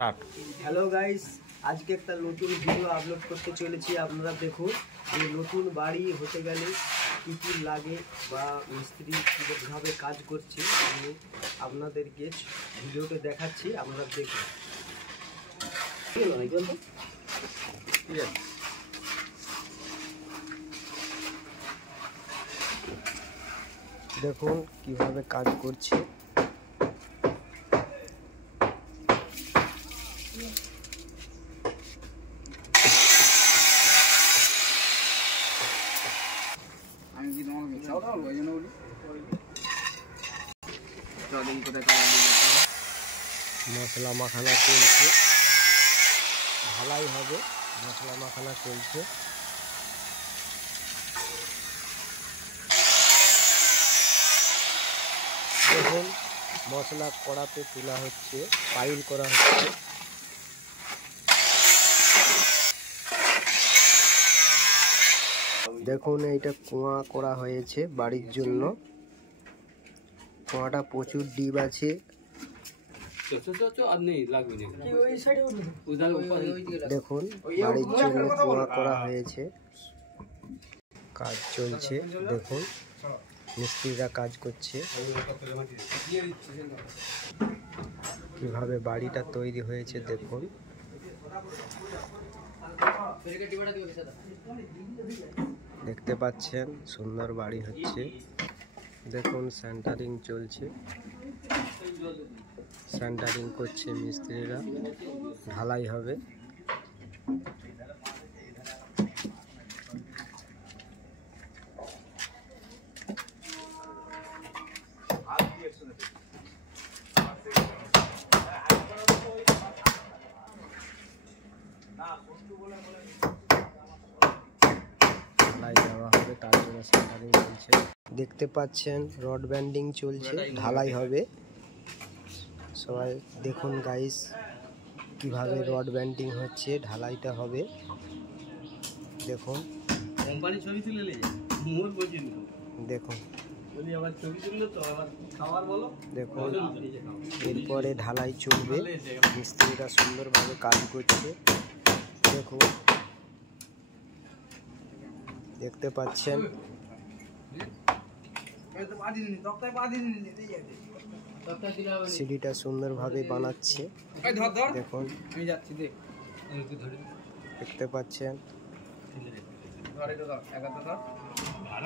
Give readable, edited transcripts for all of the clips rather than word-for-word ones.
Hello guys, আজকে একটা নতুন ভিডিও আপলোড করতে চলেছি। আপনারা দেখুন এই নতুন বাড়ি হতে গেলে কী কী লাগে বা মিস্ত্রি কীভাবে কাজ করছে আমি আপনাদেরকে ভিডিওতে দেখাচ্ছি। আপনারা দেখুন। দেখুন কিভাবে কাজ করছে। মশলা মাখানা চলছে, ঢালাই হবে। মশলা মাখানা চলছে। দেখুন মশলা কড়াতে তোলা হচ্ছে, পাইল করা হচ্ছে। দেখুন এইটা কুয়া করা হয়েছে বাড়ির জন্য। কুয়াটা প্রচুর ডিপ আছে। দেখুন বাড়ির জন্য কুয়া করা হয়েছে, কাজ চলছে। দেখুন মিস্ত্রিরা কাজ করছে, কিভাবে বাড়িটা তৈরি হয়েছে দেখুন। দেখতে পাচ্ছেন সুন্দর বাড়ি হচ্ছে। দেখুন সেন্টারিং চলছে, সেন্টারিং করছে মিস্ত্রিরা, ঢালাই হবে। দেওয়া হবে, তার জন্য সেন্টারিং চলছে। দেখতে পাচ্ছেন রড ব্যান্ডিং চলছে, ঢালাই হবে। সবাই দেখুন গাইস কিভাবে রড ব্যান্ডিং হচ্ছে, ঢালাইটা হবে। দেখুন দেখুন দেখুন এরপরে ঢালাই চলবে, মিস্ত্রিরা সুন্দরভাবে কাজ করছে। দেখুন দেখতে পাচ্ছেন সিঁড়িটা সুন্দরভাবে বানাচ্ছে। দেখুন দেখতে পাচ্ছেন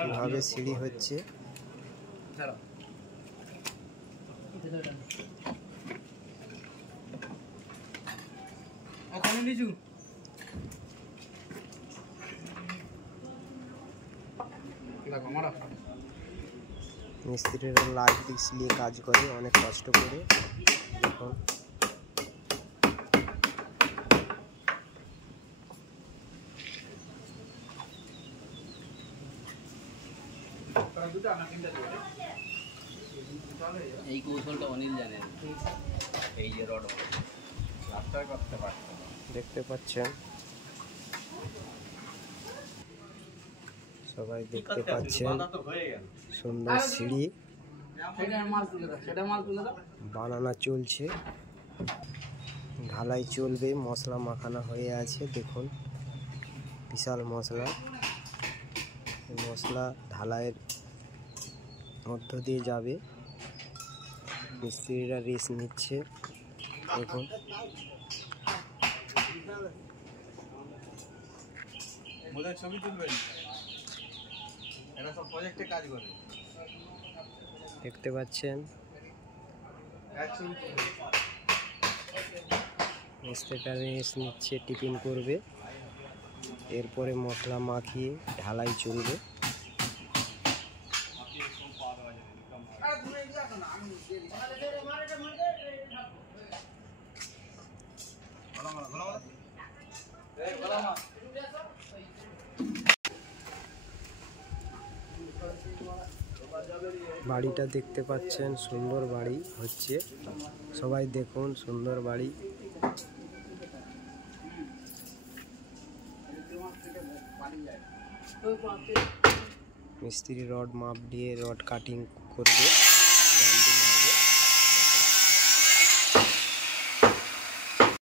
কিভাবে সিঁড়ি হচ্ছে। মিস্ত্রিরা লাইট ডিস্ক নিয়ে কাজ করে, অনেক কষ্ট করে। দেখুন এই কৌশলটা অনিল জানে, এই যে রড রাস্তায় করতে পারছে। দেখতে পাচ্ছেন সবাই, দেখতে পাচ্ছেন সুন্দর সিঁড়ি বানানো চলছে, ঢালাই চলবে। মশলা মাখানা হয়ে আছে। দেখুন বিশাল মশলা, মশলা ঢালাইয়ের মধ্য দিয়ে যাবে। মিস্ত্রিরা রেস্ট নিচ্ছে। দেখুন ছবি তুলবেন, এরা সব প্রজেক্টে কাজ করে। দেখতে পাচ্ছেন মিস্ত্রিটা রেস্ট নিচ্ছে, টিফিন করবে। এরপরে মশলা মাখিয়ে ঢালাই চলবে। বাড়িটা দেখতে পাচ্ছেন, সুন্দর বাড়ি হচ্ছে। সবাই দেখুন সুন্দর বাড়ি। মিস্ত্রি রড মাপ দিয়ে রড কাটিং করবে।